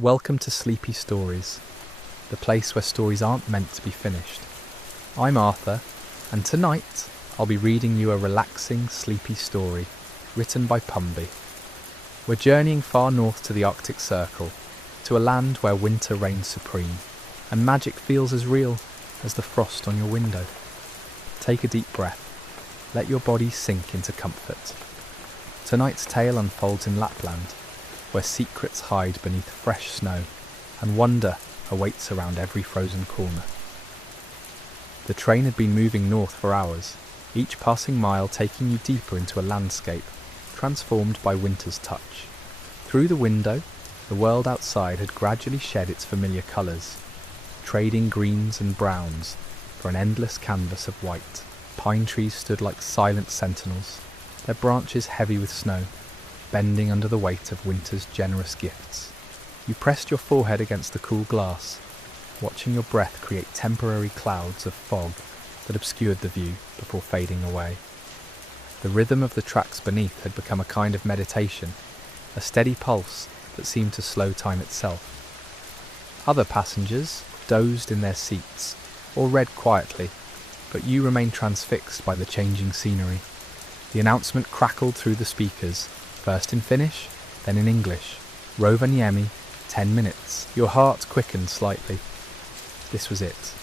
Welcome to Sleepy Stories, the place where stories aren't meant to be finished. I'm Arthur, and tonight I'll be reading you a relaxing, sleepy story written by Pumby. We're journeying far north to the Arctic Circle, to a land where winter reigns supreme, and magic feels as real as the frost on your window. Take a deep breath. Let your body sink into comfort. Tonight's tale unfolds in Lapland, where secrets hide beneath fresh snow, and wonder awaits around every frozen corner. The train had been moving north for hours, each passing mile taking you deeper into a landscape, transformed by winter's touch. Through the window, the world outside had gradually shed its familiar colours, trading greens and browns for an endless canvas of white. Pine trees stood like silent sentinels, their branches heavy with snow, bending under the weight of winter's generous gifts. You pressed your forehead against the cool glass, watching your breath create temporary clouds of fog that obscured the view before fading away. The rhythm of the tracks beneath had become a kind of meditation, a steady pulse that seemed to slow time itself. Other passengers dozed in their seats or read quietly, but you remained transfixed by the changing scenery. The announcement crackled through the speakers, first in Finnish, then in English. Rovaniemi, 10 minutes. Your heart quickened slightly. This was it.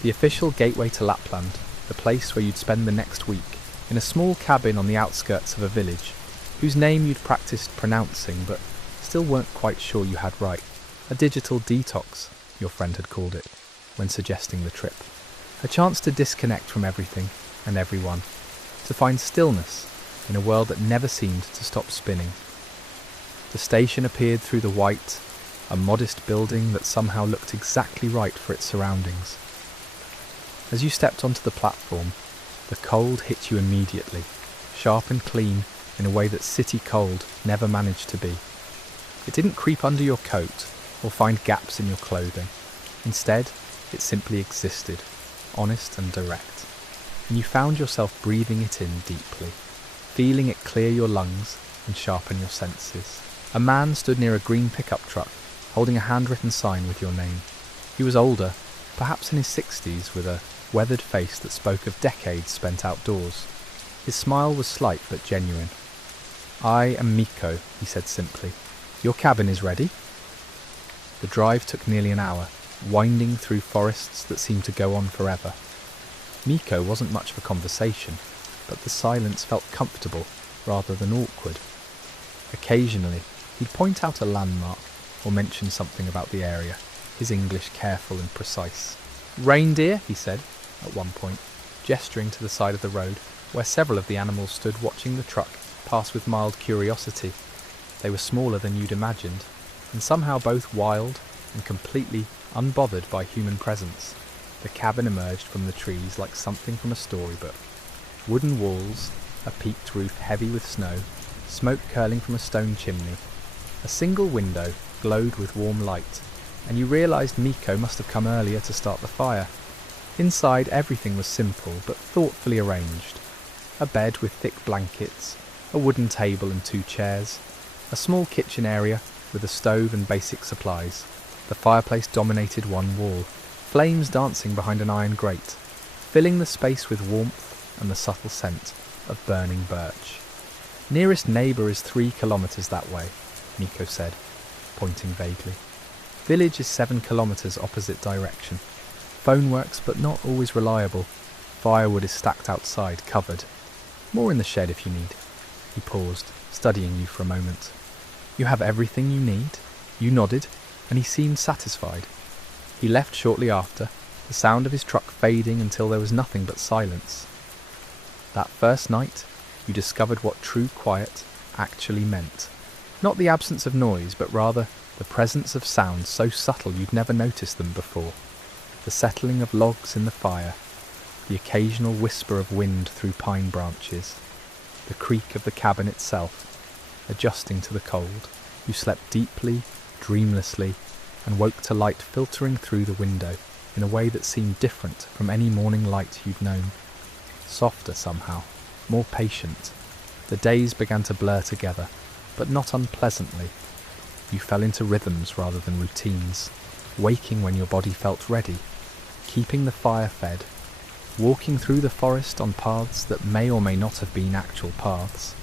The official gateway to Lapland, the place where you'd spend the next week, in a small cabin on the outskirts of a village, whose name you'd practiced pronouncing but still weren't quite sure you had right. A digital detox, your friend had called it, when suggesting the trip. A chance to disconnect from everything and everyone, to find stillness in a world that never seemed to stop spinning. The station appeared through the white, a modest building that somehow looked exactly right for its surroundings. As you stepped onto the platform, the cold hit you immediately, sharp and clean in a way that city cold never managed to be. It didn't creep under your coat or find gaps in your clothing. Instead, it simply existed, honest and direct. And you found yourself breathing it in deeply, feeling it clear your lungs and sharpen your senses. A man stood near a green pickup truck, holding a handwritten sign with your name. He was older, perhaps in his 60s, with a weathered face that spoke of decades spent outdoors. His smile was slight but genuine. "I am Mikko," he said simply. "Your cabin is ready?" The drive took nearly an hour, winding through forests that seemed to go on forever. Mikko wasn't much for conversation, but the silence felt comfortable rather than awkward. Occasionally, he'd point out a landmark or mention something about the area, his English careful and precise. "Reindeer," he said, at one point, gesturing to the side of the road, where several of the animals stood watching the truck pass with mild curiosity. They were smaller than you'd imagined, and somehow both wild and completely unbothered by human presence. The cabin emerged from the trees like something from a storybook. Wooden walls, a peaked roof heavy with snow, smoke curling from a stone chimney. A single window glowed with warm light, and you realised Mikko must have come earlier to start the fire. Inside, everything was simple but thoughtfully arranged. A bed with thick blankets, a wooden table and 2 chairs, a small kitchen area with a stove and basic supplies. The fireplace dominated one wall, flames dancing behind an iron grate, filling the space with warmth and the subtle scent of burning birch. "Nearest neighbour is 3 kilometres that way," Mikko said, pointing vaguely. "Village is 7 kilometres opposite direction. Phone works, but not always reliable. Firewood is stacked outside, covered. More in the shed if you need." He paused, studying you for a moment. "You have everything you need?" You nodded, and he seemed satisfied. He left shortly after, the sound of his truck fading until there was nothing but silence. That first night, you discovered what true quiet actually meant. Not the absence of noise, but rather the presence of sounds so subtle you'd never noticed them before. The settling of logs in the fire, the occasional whisper of wind through pine branches, the creak of the cabin itself, adjusting to the cold. You slept deeply, dreamlessly, and woke to light filtering through the window in a way that seemed different from any morning light you'd known. Softer somehow, more patient. The days began to blur together, but not unpleasantly. You fell into rhythms rather than routines, waking when your body felt ready, keeping the fire fed, walking through the forest on paths that may or may not have been actual paths.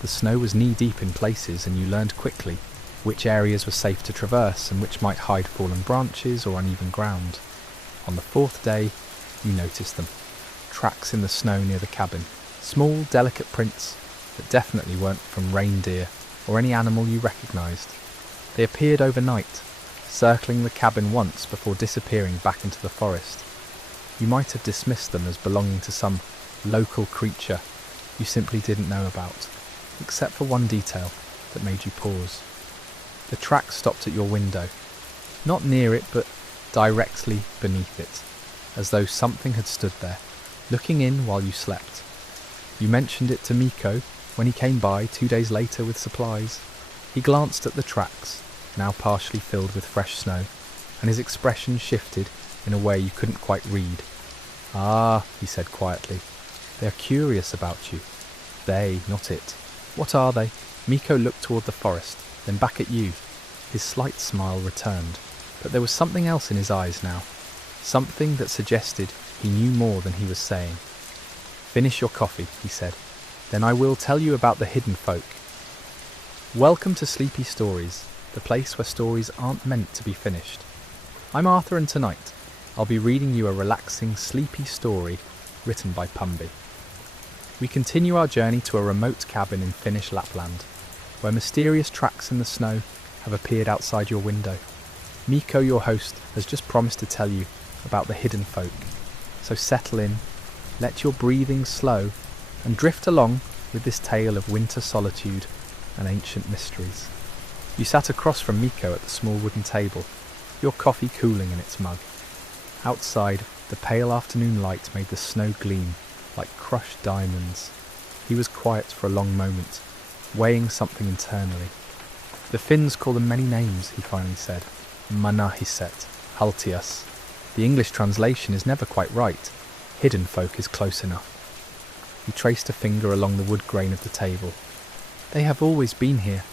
The snow was knee-deep in places, and you learned quickly which areas were safe to traverse and which might hide fallen branches or uneven ground. On the fourth day, you noticed them. Tracks in the snow near the cabin. Small, delicate prints that definitely weren't from reindeer or any animal you recognised. They appeared overnight, circling the cabin once before disappearing back into the forest. You might have dismissed them as belonging to some local creature you simply didn't know about, except for one detail that made you pause. The tracks stopped at your window, not near it but directly beneath it, as though something had stood there, looking in while you slept. You mentioned it to Miko when he came by 2 days later with supplies. He glanced at the tracks, now partially filled with fresh snow, and his expression shifted in a way you couldn't quite read. "Ah," he said quietly, "they are curious about you." They, not it. "What are they?" Miko looked toward the forest, then back at you. His slight smile returned, but there was something else in his eyes now, something that suggested he knew more than he was saying. "Finish your coffee," he said, "then I will tell you about the hidden folk." Welcome to Sleepy Stories, the place where stories aren't meant to be finished. I'm Arthur, and tonight I'll be reading you a relaxing, sleepy story written by Pumby. We continue our journey to a remote cabin in Finnish Lapland, where mysterious tracks in the snow have appeared outside your window. Miko, your host, has just promised to tell you about the hidden folk. So settle in, let your breathing slow, and drift along with this tale of winter solitude and ancient mysteries. You sat across from Miko at the small wooden table, your coffee cooling in its mug. Outside, the pale afternoon light made the snow gleam like crushed diamonds. He was quiet for a long moment, weighing something internally. "The Finns call them many names," he finally said. "Manahiset, Haltias. The English translation is never quite right. Hidden folk is close enough." He traced a finger along the wood grain of the table. "They have always been here,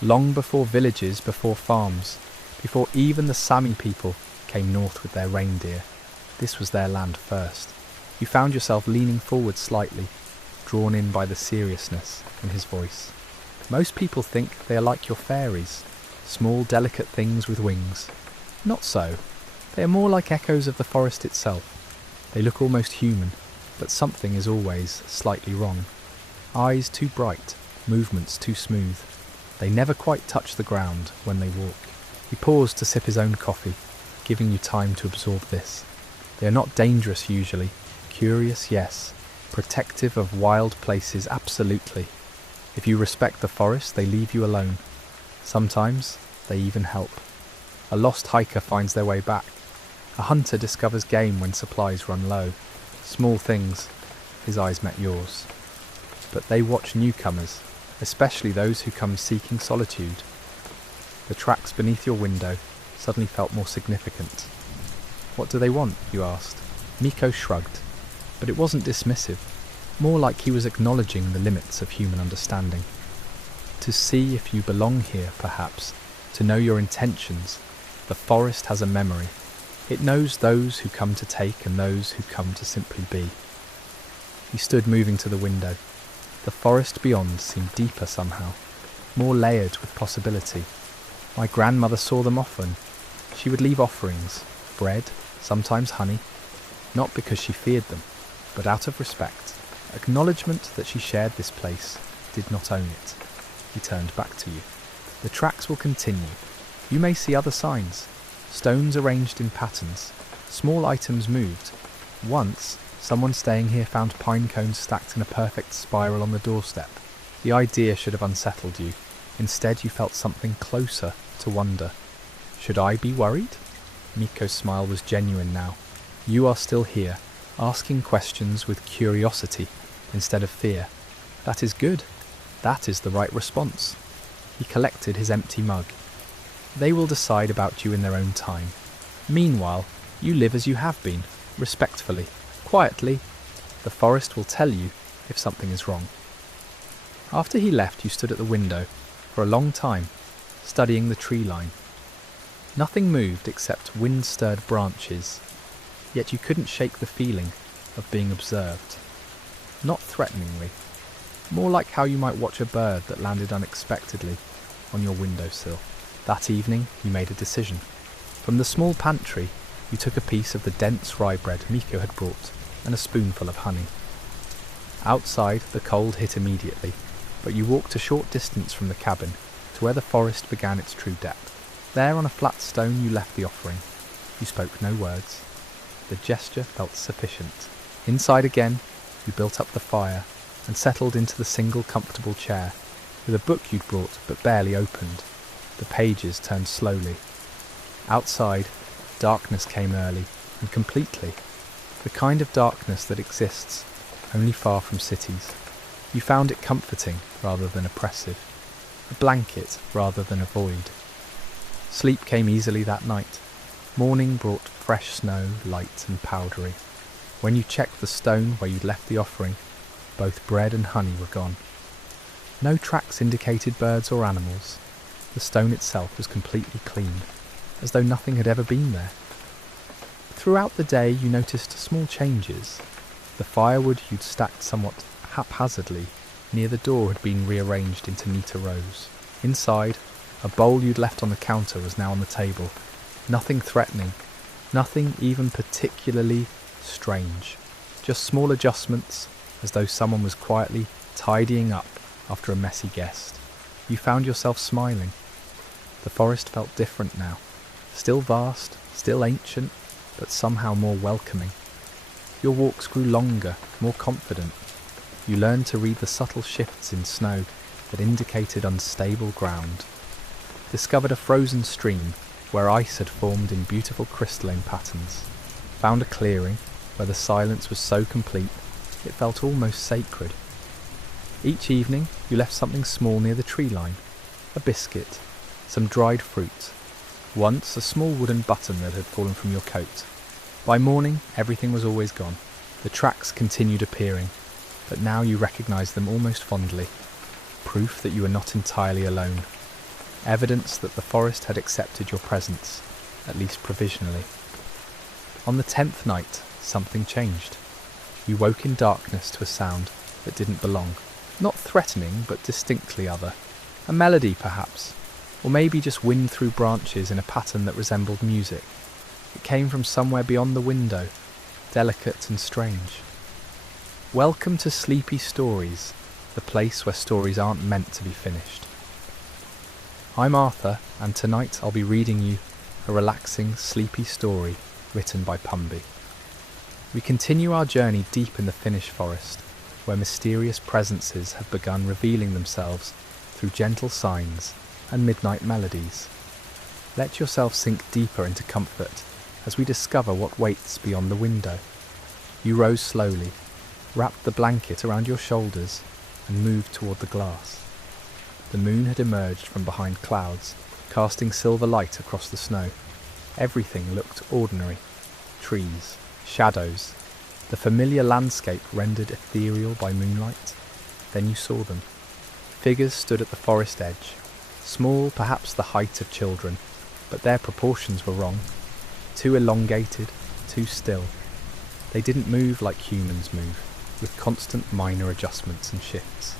long before villages, before farms, before even the Sami people came north with their reindeer. This was their land first." You found yourself leaning forward slightly, drawn in by the seriousness in his voice. "Most people think they are like your fairies, small delicate things with wings. Not so. They are more like echoes of the forest itself. They look almost human, but something is always slightly wrong. Eyes too bright, movements too smooth. They never quite touch the ground when they walk." He paused to sip his own coffee, giving you time to absorb this. "They are not dangerous usually. Curious, yes. Protective of wild places, absolutely. If you respect the forest, they leave you alone. Sometimes they even help. A lost hiker finds their way back. A hunter discovers game when supplies run low. Small things." His eyes met yours. "But they watch newcomers, especially those who come seeking solitude." The tracks beneath your window suddenly felt more significant. "What do they want?" you asked. Miko shrugged, but it wasn't dismissive, more like he was acknowledging the limits of human understanding. "To see if you belong here, perhaps, to know your intentions. The forest has a memory. It knows those who come to take and those who come to simply be." He stood moving to the window. The forest beyond seemed deeper somehow, more layered with possibility. "My grandmother saw them often. She would leave offerings, bread, sometimes honey, not because she feared them, but out of respect, acknowledgement that she shared this place, did not own it." He turned back to you. "The tracks will continue. You may see other signs. Stones arranged in patterns. Small items moved. Once, someone staying here found pine cones stacked in a perfect spiral on the doorstep. The idea should have unsettled you. Instead, you felt something closer to wonder. Should I be worried? Miko's smile was genuine now. You are still here, asking questions with curiosity instead of fear. That is good. That is the right response. He collected his empty mug. They will decide about you in their own time. Meanwhile, you live as you have been, respectfully, quietly. The forest will tell you if something is wrong. After he left, you stood at the window for a long time, studying the tree line. Nothing moved except wind-stirred branches, yet you couldn't shake the feeling of being observed. Not threateningly, more like how you might watch a bird that landed unexpectedly on your windowsill. That evening, you made a decision. From the small pantry, you took a piece of the dense rye bread Miko had brought and a spoonful of honey. Outside, the cold hit immediately, but you walked a short distance from the cabin to where the forest began its true depth. There on a flat stone you left the offering. You spoke no words. The gesture felt sufficient. Inside again, you built up the fire and settled into the single comfortable chair, with a book you'd brought but barely opened. The pages turned slowly. Outside, darkness came early and completely, the kind of darkness that exists only far from cities. You found it comforting rather than oppressive, a blanket rather than a void. Sleep came easily that night. Morning brought fresh snow, light and powdery. When you checked the stone where you'd left the offering, both bread and honey were gone. No tracks indicated birds or animals. The stone itself was completely clean, as though nothing had ever been there. Throughout the day you noticed small changes. The firewood you'd stacked somewhat haphazardly near the door had been rearranged into neater rows. Inside, a bowl you'd left on the counter was now on the table. Nothing threatening, nothing even particularly strange. Just small adjustments, as though someone was quietly tidying up after a messy guest. You found yourself smiling. The forest felt different now. Still vast, still ancient, but somehow more welcoming. Your walks grew longer, more confident. You learned to read the subtle shifts in snow that indicated unstable ground. Discovered a frozen stream where ice had formed in beautiful crystalline patterns. Found a clearing where the silence was so complete it felt almost sacred. Each evening you left something small near the tree line. A biscuit, some dried fruit, once a small wooden button that had fallen from your coat. By morning everything was always gone. The tracks continued appearing, but now you recognised them almost fondly. Proof that you were not entirely alone. Evidence that the forest had accepted your presence, at least provisionally. On the 10th night, something changed. You woke in darkness to a sound that didn't belong. Not threatening, but distinctly other. A melody, perhaps, or maybe just wind through branches in a pattern that resembled music. It came from somewhere beyond the window, delicate and strange. Welcome to Sleepy Stories, the place where stories aren't meant to be finished. I'm Arthur, and tonight I'll be reading you a relaxing, sleepy story written by Pumby. We continue our journey deep in the Finnish forest, where mysterious presences have begun revealing themselves through gentle signs and midnight melodies. Let yourself sink deeper into comfort as we discover what waits beyond the window. You rose slowly, wrapped the blanket around your shoulders, and moved toward the glass. The moon had emerged from behind clouds, casting silver light across the snow. Everything looked ordinary. Trees, shadows, the familiar landscape rendered ethereal by moonlight. Then you saw them. Figures stood at the forest edge, small, perhaps the height of children, but their proportions were wrong. Too elongated, too still. They didn't move like humans move, with constant minor adjustments and shifts.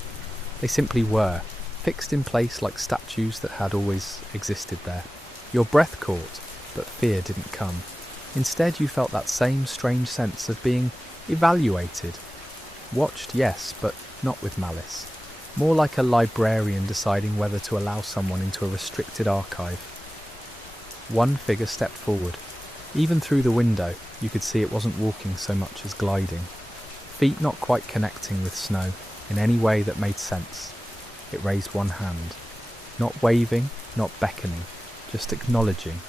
They simply were, fixed in place like statues that had always existed there. Your breath caught, but fear didn't come. Instead you felt that same strange sense of being evaluated. Watched, yes, but not with malice. More like a librarian deciding whether to allow someone into a restricted archive. One figure stepped forward. Even through the window, you could see it wasn't walking so much as gliding. Feet not quite connecting with snow in any way that made sense. It raised one hand. Not waving, not beckoning, just acknowledging.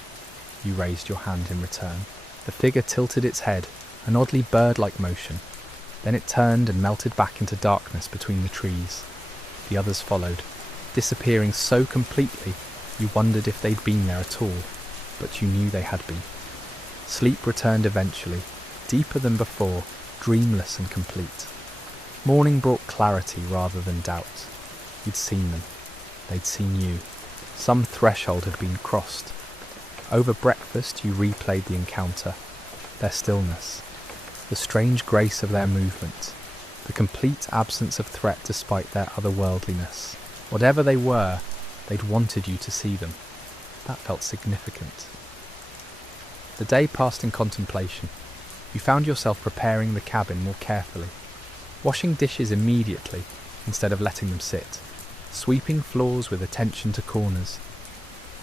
You raised your hand in return. The figure tilted its head, an oddly bird-like motion. Then it turned and melted back into darkness between the trees. The others followed, disappearing so completely you wondered if they'd been there at all, but you knew they had been. Sleep returned eventually, deeper than before, dreamless and complete. Morning brought clarity rather than doubt. You'd seen them. They'd seen you. Some threshold had been crossed. Over breakfast you replayed the encounter, their stillness, the strange grace of their movement, the complete absence of threat despite their otherworldliness. Whatever they were, they'd wanted you to see them. That felt significant. The day passed in contemplation. You found yourself preparing the cabin more carefully, washing dishes immediately instead of letting them sit, sweeping floors with attention to corners,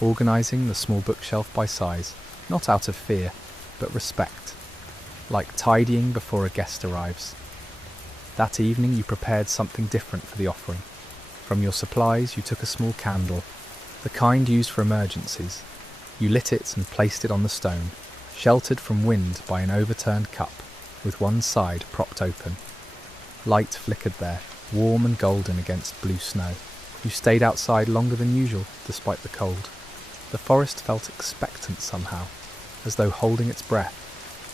organising the small bookshelf by size, not out of fear, but respect, like tidying before a guest arrives. That evening you prepared something different for the offering. From your supplies you took a small candle, the kind used for emergencies. You lit it and placed it on the stone, sheltered from wind by an overturned cup, with one side propped open. Light flickered there, warm and golden against blue snow. You stayed outside longer than usual, despite the cold. The forest felt expectant somehow, as though holding its breath.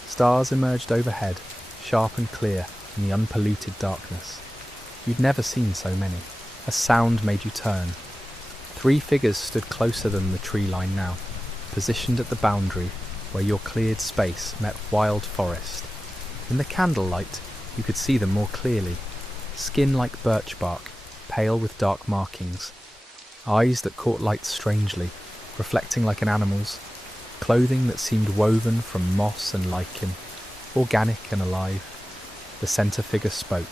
Stars emerged overhead, sharp and clear in the unpolluted darkness. You'd never seen so many. A sound made you turn. 3 figures stood closer than the tree line now, positioned at the boundary where your cleared space met wild forest. In the candlelight, you could see them more clearly. Skin like birch bark, pale with dark markings. Eyes that caught light strangely, reflecting like an animal's. Clothing that seemed woven from moss and lichen, organic and alive. The centre figure spoke.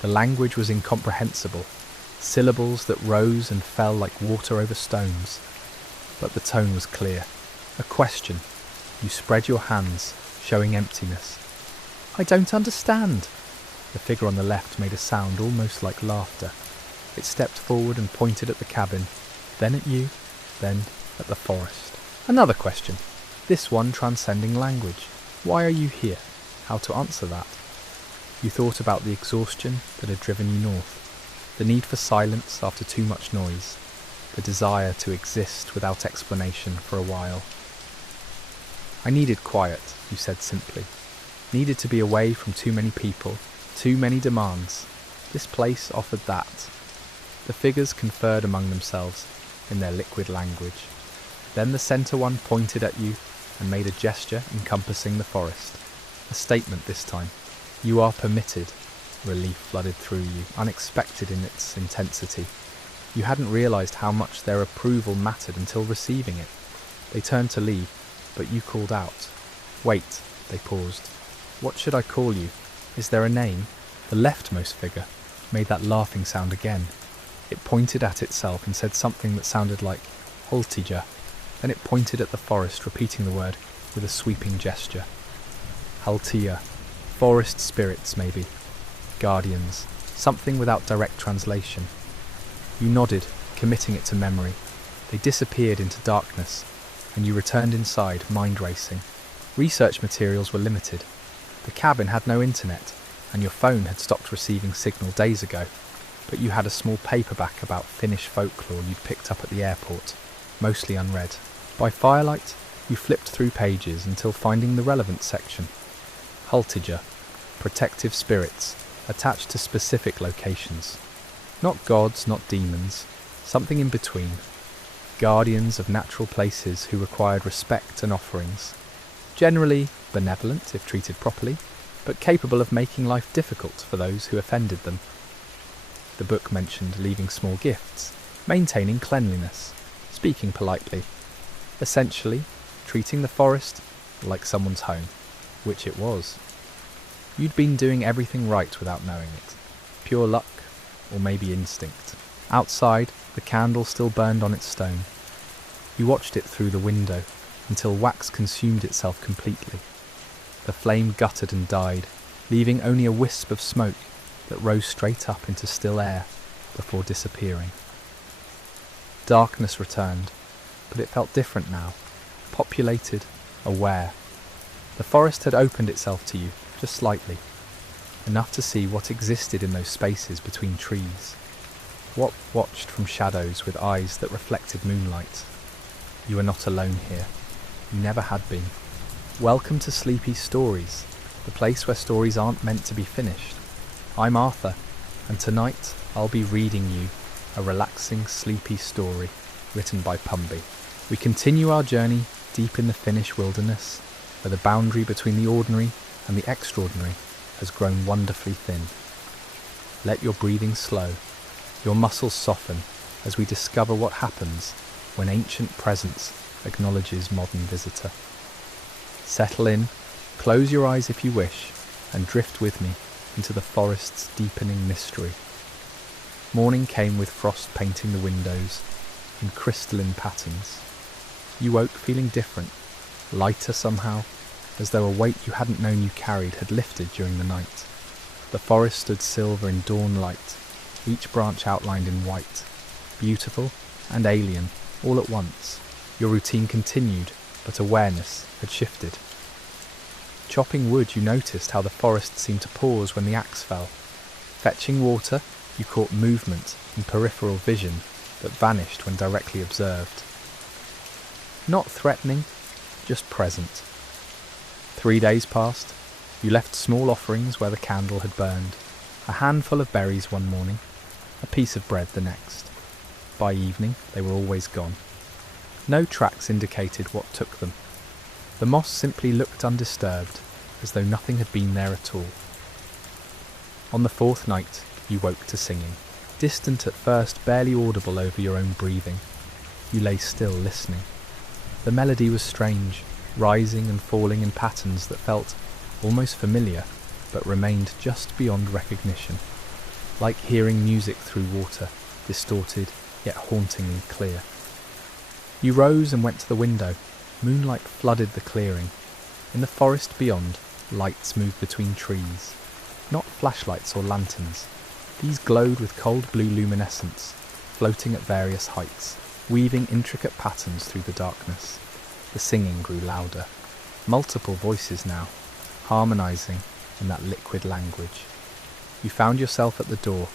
The language was incomprehensible, syllables that rose and fell like water over stones. But the tone was clear. A question. You spread your hands, showing emptiness. "I don't understand." The figure on the left made a sound almost like laughter. It stepped forward and pointed at the cabin, then at you, then at the forest. Another question, this one transcending language. Why are you here? How to answer that? You thought about the exhaustion that had driven you north, the need for silence after too much noise, the desire to exist without explanation for a while. "I needed quiet," you said simply. "Needed to be away from too many people, too many demands." This place offered that. The figures conferred among themselves in their liquid language. Then the centre one pointed at you and made a gesture encompassing the forest. A statement this time. "You are permitted." Relief flooded through you, unexpected in its intensity. You hadn't realised how much their approval mattered until receiving it. They turned to leave, but you called out. "Wait," they paused. "What should I call you? Is there a name?" The leftmost figure made that laughing sound again. It pointed at itself and said something that sounded like Haltija. Then it pointed at the forest, repeating the word with a sweeping gesture. Haltia. Forest spirits, maybe. Guardians. Something without direct translation. You nodded, committing it to memory. They disappeared into darkness, and you returned inside, mind racing. Research materials were limited. The cabin had no internet, and your phone had stopped receiving signal days ago. But you had a small paperback about Finnish folklore you'd picked up at the airport, mostly unread. By firelight, you flipped through pages until finding the relevant section. Haltija, protective spirits, attached to specific locations. Not gods, not demons, something in between. Guardians of natural places who required respect and offerings. Generally benevolent if treated properly, but capable of making life difficult for those who offended them. The book mentioned leaving small gifts, maintaining cleanliness, speaking politely. Essentially, treating the forest like someone's home, which it was. You'd been doing everything right without knowing it. Pure luck, or maybe instinct. Outside, the candle still burned on its stone. You watched it through the window until wax consumed itself completely. The flame guttered and died, leaving only a wisp of smoke that rose straight up into still air before disappearing. Darkness returned, but it felt different now, populated, aware. The forest had opened itself to you, just slightly, enough to see what existed in those spaces between trees. What watched from shadows with eyes that reflected moonlight. You are not alone here. You never had been. Welcome to Sleepy Stories, the place where stories aren't meant to be finished. I'm Arthur, and tonight I'll be reading you a relaxing, sleepy story. written by Pumby. We continue our journey deep in the Finnish wilderness, where the boundary between the ordinary and the extraordinary has grown wonderfully thin. Let your breathing slow, your muscles soften as we discover what happens when ancient presence acknowledges modern visitor. Settle in, close your eyes if you wish, and drift with me into the forest's deepening mystery. Morning came with frost painting the windows in crystalline patterns. You woke feeling different, lighter somehow, as though a weight you hadn't known you carried had lifted during the night. The forest stood silver in dawn light, each branch outlined in white, beautiful and alien all at once. Your routine continued, but awareness had shifted. Chopping wood, you noticed how the forest seemed to pause when the axe fell. Fetching water, you caught movement in peripheral vision that vanished when directly observed. Not threatening, just present. 3 days passed. You left small offerings where the candle had burned. A handful of berries one morning, a piece of bread the next. By evening, they were always gone. No tracks indicated what took them. The moss simply looked undisturbed, as though nothing had been there at all. On the 4th night, you woke to singing. Distant at first, barely audible over your own breathing. You lay still, listening. The melody was strange, rising and falling in patterns that felt almost familiar, but remained just beyond recognition. Like hearing music through water, distorted, yet hauntingly clear. You rose and went to the window. Moonlight flooded the clearing. In the forest beyond, lights moved between trees. Not flashlights or lanterns. These glowed with cold blue luminescence, floating at various heights, weaving intricate patterns through the darkness. The singing grew louder. Multiple voices now, harmonizing in that liquid language. You found yourself at the door,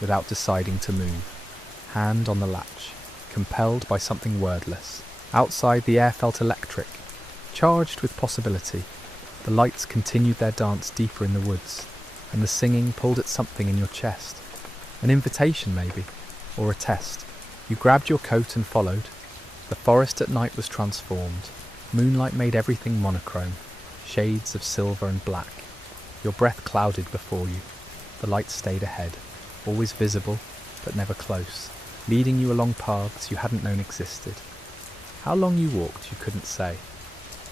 without deciding to move, hand on the latch, compelled by something wordless. Outside, the air felt electric, charged with possibility. The lights continued their dance deeper in the woods, and the singing pulled at something in your chest. An invitation, maybe, or a test. You grabbed your coat and followed. The forest at night was transformed. Moonlight made everything monochrome, shades of silver and black. Your breath clouded before you. The light stayed ahead, always visible, but never close, leading you along paths you hadn't known existed. How long you walked, you couldn't say.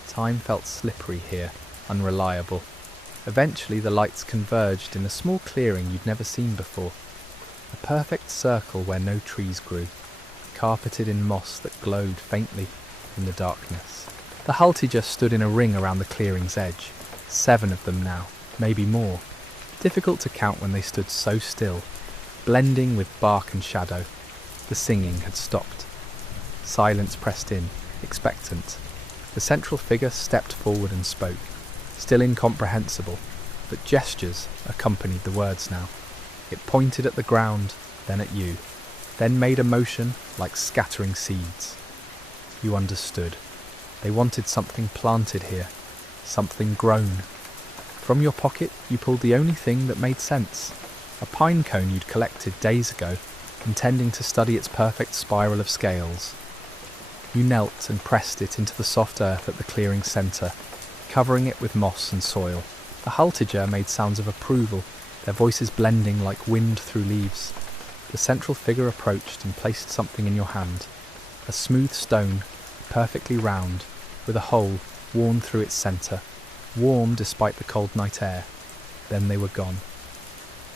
Time felt slippery here, unreliable. Eventually the lights converged in a small clearing you'd never seen before. A perfect circle where no trees grew, carpeted in moss that glowed faintly in the darkness. The Haltiger stood in a ring around the clearing's edge, 7 of them now, maybe more. Difficult to count when they stood so still, blending with bark and shadow. The singing had stopped. Silence pressed in, expectant. The central figure stepped forward and spoke, still incomprehensible, but gestures accompanied the words now. It pointed at the ground, then at you, then made a motion like scattering seeds. You understood. They wanted something planted here, something grown. From your pocket you pulled the only thing that made sense, a pine cone you'd collected days ago, intending to study its perfect spiral of scales. You knelt and pressed it into the soft earth at the clearing's centre, covering it with moss and soil. The Haltiger made sounds of approval, their voices blending like wind through leaves. The central figure approached and placed something in your hand, a smooth stone, perfectly round, with a hole worn through its centre, warm despite the cold night air. Then they were gone.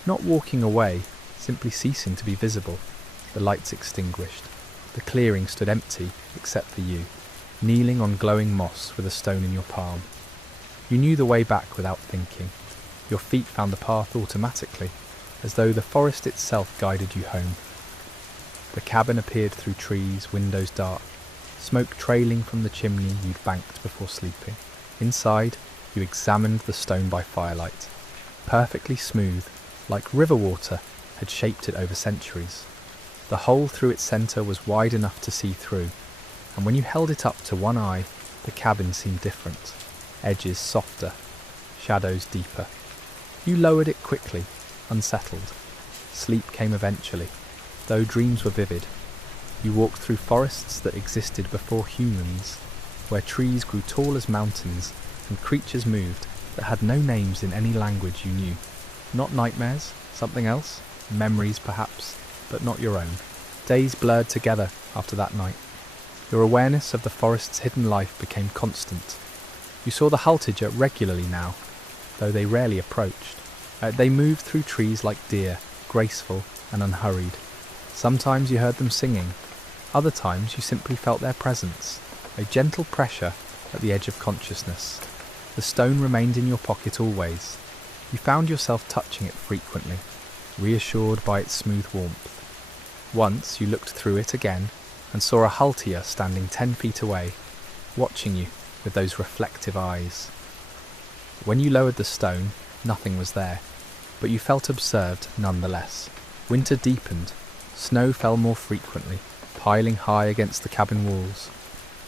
Not walking away, simply ceasing to be visible. The lights extinguished. The clearing stood empty, except for you, kneeling on glowing moss with a stone in your palm. You knew the way back without thinking. Your feet found the path automatically, as though the forest itself guided you home. The cabin appeared through trees, windows dark, smoke trailing from the chimney you'd banked before sleeping. Inside, you examined the stone by firelight. Perfectly smooth, like river water had shaped it over centuries. The hole through its centre was wide enough to see through, and when you held it up to one eye, the cabin seemed different. Edges softer, shadows deeper. You lowered it quickly, unsettled. Sleep came eventually, though dreams were vivid. You walked through forests that existed before humans, where trees grew tall as mountains and creatures moved that had no names in any language you knew. Not nightmares, something else, memories perhaps, but not your own. Days blurred together after that night. Your awareness of the forest's hidden life became constant. You saw the haltiger regularly now, though they rarely approached. They moved through trees like deer, graceful and unhurried. Sometimes you heard them singing, other times you simply felt their presence, a gentle pressure at the edge of consciousness. The stone remained in your pocket always. You found yourself touching it frequently, reassured by its smooth warmth. Once you looked through it again and saw a haltier standing 10 feet away, watching you with those reflective eyes. When you lowered the stone, nothing was there, but you felt observed nonetheless. Winter deepened, snow fell more frequently, piling high against the cabin walls.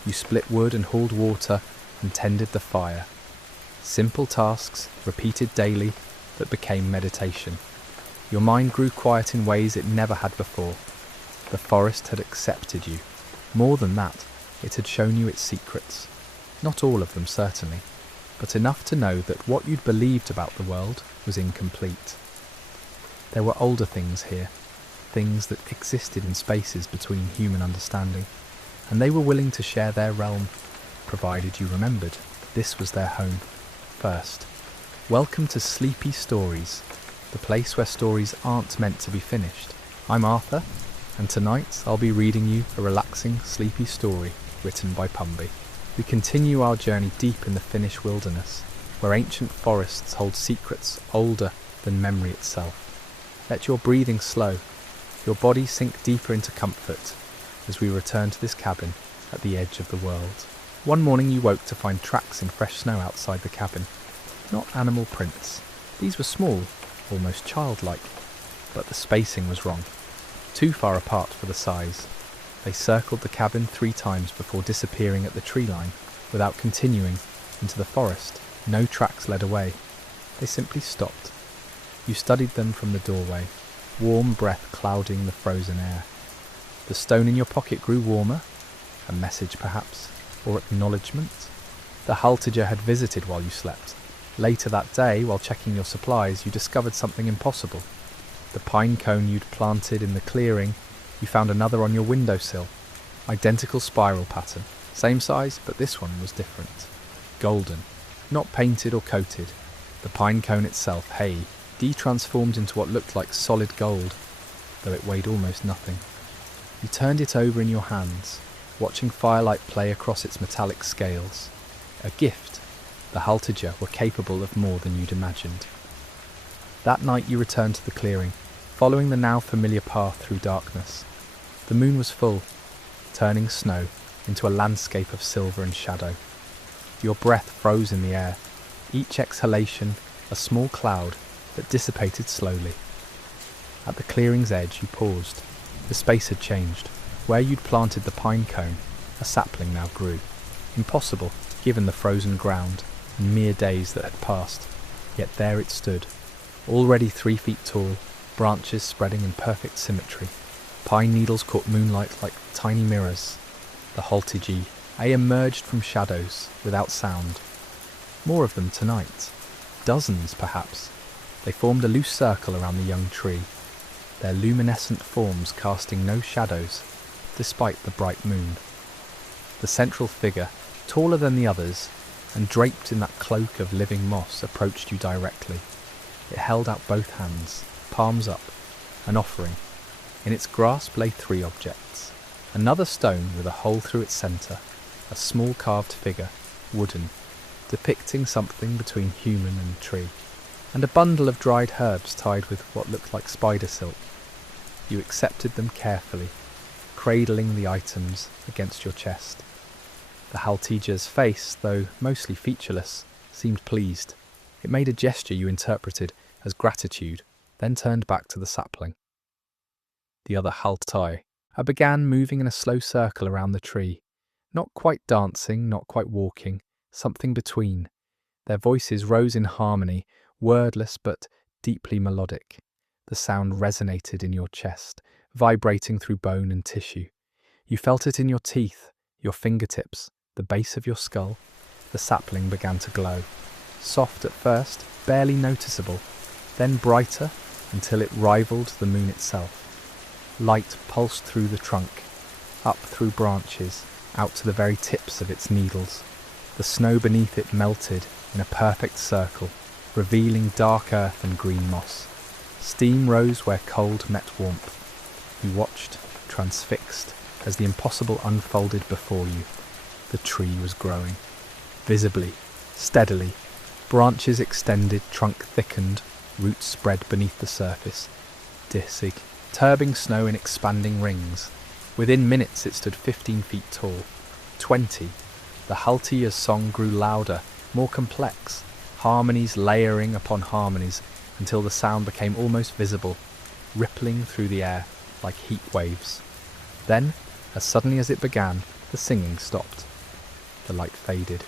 You split wood and hauled water and tended the fire. Simple tasks, repeated daily, that became meditation. Your mind grew quiet in ways it never had before. The forest had accepted you. More than that, it had shown you its secrets. Not all of them, certainly, but enough to know that what you'd believed about the world was incomplete. There were older things here, things that existed in spaces between human understanding, and they were willing to share their realm, provided you remembered this was their home first. Welcome to Sleepy Stories, the place where stories aren't meant to be finished. I'm Arthur, and tonight I'll be reading you a relaxing, sleepy story written by Pumby. We continue our journey deep in the Finnish wilderness, where ancient forests hold secrets older than memory itself. Let your breathing slow, your body sink deeper into comfort as we return to this cabin at the edge of the world. One morning you woke to find tracks in fresh snow outside the cabin. Not animal prints. These were small, almost childlike, but the spacing was wrong. Too far apart for the size. They circled the cabin 3 times before disappearing at the tree line, without continuing into the forest. No tracks led away. They simply stopped. You studied them from the doorway, warm breath clouding the frozen air. The stone in your pocket grew warmer. A message, perhaps, or acknowledgement. The haltiger had visited while you slept. Later that day, while checking your supplies, you discovered something impossible. The pine cone you'd planted in the clearing, you found another on your windowsill. Identical spiral pattern. Same size, but this one was different. Golden. Not painted or coated. The pine cone itself, de-transformed into what looked like solid gold, though it weighed almost nothing. You turned it over in your hands, watching firelight play across its metallic scales. A gift. The haltiger were capable of more than you'd imagined. That night you returned to the clearing, following the now familiar path through darkness. The moon was full, turning snow into a landscape of silver and shadow. Your breath froze in the air, each exhalation a small cloud that dissipated slowly. At the clearing's edge you paused. The space had changed. Where you'd planted the pine cone, a sapling now grew. Impossible, given the frozen ground and mere days that had passed. Yet there it stood, already 3 feet tall, branches spreading in perfect symmetry. Pine needles caught moonlight like tiny mirrors. The haltiger emerged from shadows, without sound. More of them tonight. Dozens, perhaps. They formed a loose circle around the young tree, their luminescent forms casting no shadows, despite the bright moon. The central figure, taller than the others, and draped in that cloak of living moss, approached you directly. It held out both hands, palms up, an offering. In its grasp lay 3 objects. Another stone with a hole through its centre, a small carved figure, wooden, depicting something between human and tree, and a bundle of dried herbs tied with what looked like spider silk. You accepted them carefully, cradling the items against your chest. The haltiger's face, though mostly featureless, seemed pleased. It made a gesture you interpreted as gratitude, then turned back to the sapling. The other haltai began moving in a slow circle around the tree, not quite dancing, not quite walking, something between. Their voices rose in harmony, wordless but deeply melodic. The sound resonated in your chest, vibrating through bone and tissue. You felt it in your teeth, your fingertips, the base of your skull. The sapling began to glow. Soft at first, barely noticeable, then brighter until it rivaled the moon itself. Light pulsed through the trunk, up through branches, out to the very tips of its needles. The snow beneath it melted in a perfect circle, revealing dark earth and green moss. Steam rose where cold met warmth. You watched, transfixed, as the impossible unfolded before you. The tree was growing. Visibly, steadily. Branches extended, trunk thickened, roots spread beneath the surface. Dissig, turbing snow in expanding rings. Within minutes it stood 15 feet tall. 20. The Haltija's song grew louder, more complex, harmonies layering upon harmonies until the sound became almost visible, rippling through the air like heat waves. Then, as suddenly as it began, the singing stopped. The light faded.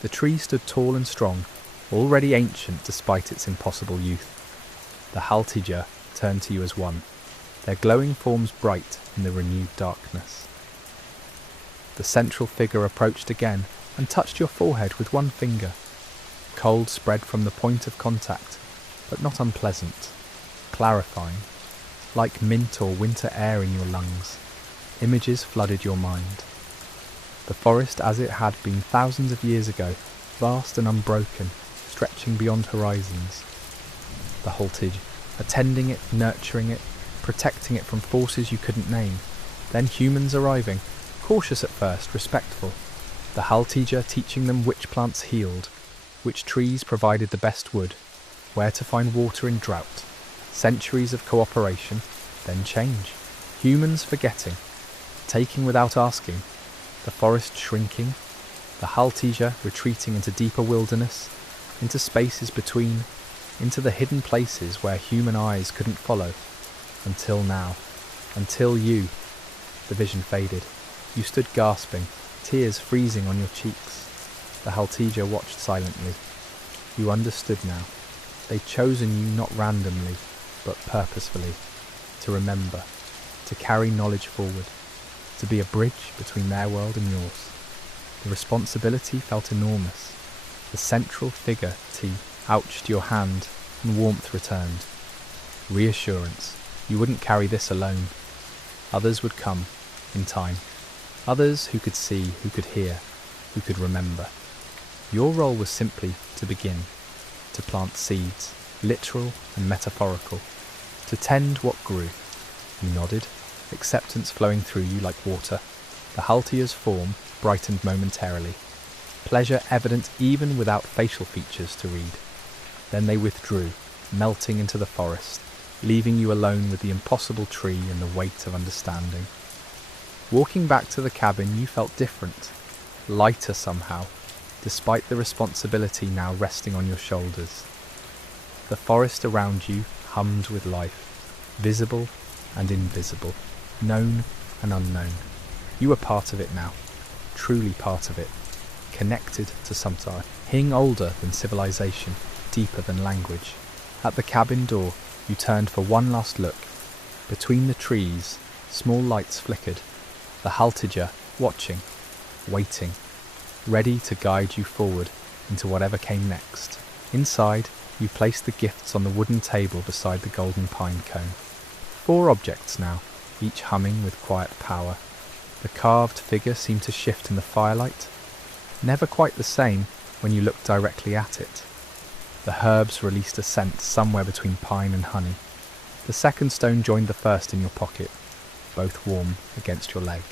The tree stood tall and strong, already ancient despite its impossible youth. The Haltija turned to you as one, their glowing forms bright in the renewed darkness. The central figure approached again and touched your forehead with one finger. Cold spread from the point of contact, but not unpleasant, clarifying, like mint or winter air in your lungs. Images flooded your mind. The forest as it had been thousands of years ago, vast and unbroken, stretching beyond horizons. The Haltij, attending it, nurturing it, protecting it from forces you couldn't name. Then humans arriving, cautious at first, respectful. The Haltija teaching them which plants healed, which trees provided the best wood, where to find water in drought. Centuries of cooperation, then change. Humans forgetting, taking without asking, the forest shrinking, the Haltija retreating into deeper wilderness, into spaces between, into the hidden places where human eyes couldn't follow. Until now. Until you. The vision faded. You stood gasping, tears freezing on your cheeks. The Haltija watched silently. You understood now. They'd chosen you not randomly, but purposefully. To remember. To carry knowledge forward. To be a bridge between their world and yours. The responsibility felt enormous. The central figure, T, ouched your hand, and warmth returned. Reassurance. You wouldn't carry this alone. Others would come, in time. Others who could see, who could hear, who could remember. Your role was simply to begin, to plant seeds, literal and metaphorical, to tend what grew. You nodded, acceptance flowing through you like water. The Haltija's form brightened momentarily, pleasure evident even without facial features to read. Then they withdrew, melting into the forest, leaving you alone with the impossible tree and the weight of understanding. Walking back to the cabin, you felt different, lighter somehow, despite the responsibility now resting on your shoulders. The forest around you hummed with life, visible and invisible, known and unknown. You were part of it now, truly part of it, connected to something older than civilization, deeper than language. At the cabin door, you turned for one last look. Between the trees, small lights flickered. The Haltija, watching, waiting, ready to guide you forward into whatever came next. Inside, you placed the gifts on the wooden table beside the golden pine cone. 4 objects now, each humming with quiet power. The carved figure seemed to shift in the firelight, never quite the same when you looked directly at it. The herbs released a scent somewhere between pine and honey. The second stone joined the first in your pocket, both warm against your leg.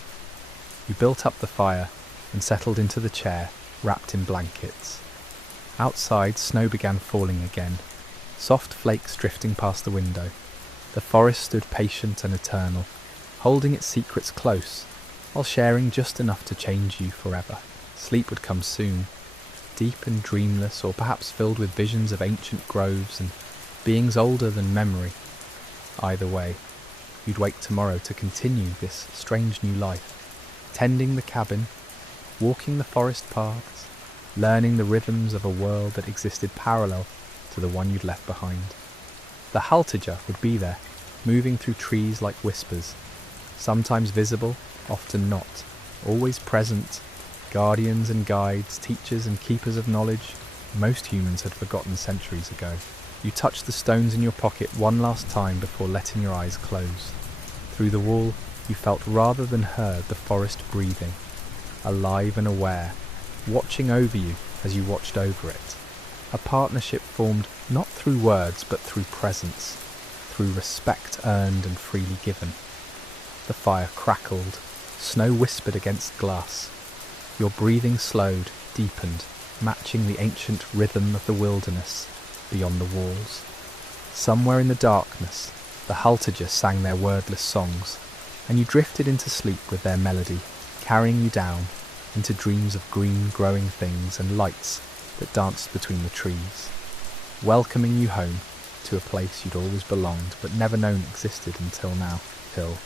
You built up the fire and settled into the chair, wrapped in blankets. Outside, snow began falling again, soft flakes drifting past the window. The forest stood patient and eternal, holding its secrets close, while sharing just enough to change you forever. Sleep would come soon, deep and dreamless, or perhaps filled with visions of ancient groves and beings older than memory. Either way, you'd wake tomorrow to continue this strange new life, tending the cabin, walking the forest paths, learning the rhythms of a world that existed parallel to the one you'd left behind. The Haltija would be there, moving through trees like whispers, sometimes visible, often not, always present, guardians and guides, teachers and keepers of knowledge, most humans had forgotten centuries ago. You touched the stones in your pocket one last time before letting your eyes close. Through the wall, you felt rather than heard the forest breathing, alive and aware, watching over you as you watched over it. A partnership formed not through words but through presence, through respect earned and freely given. The fire crackled, snow whispered against glass. Your breathing slowed, deepened, matching the ancient rhythm of the wilderness beyond the walls. Somewhere in the darkness, the Haltager sang their wordless songs, and you drifted into sleep with their melody, carrying you down into dreams of green growing things and lights that danced between the trees, welcoming you home to a place you'd always belonged but never known existed until now, till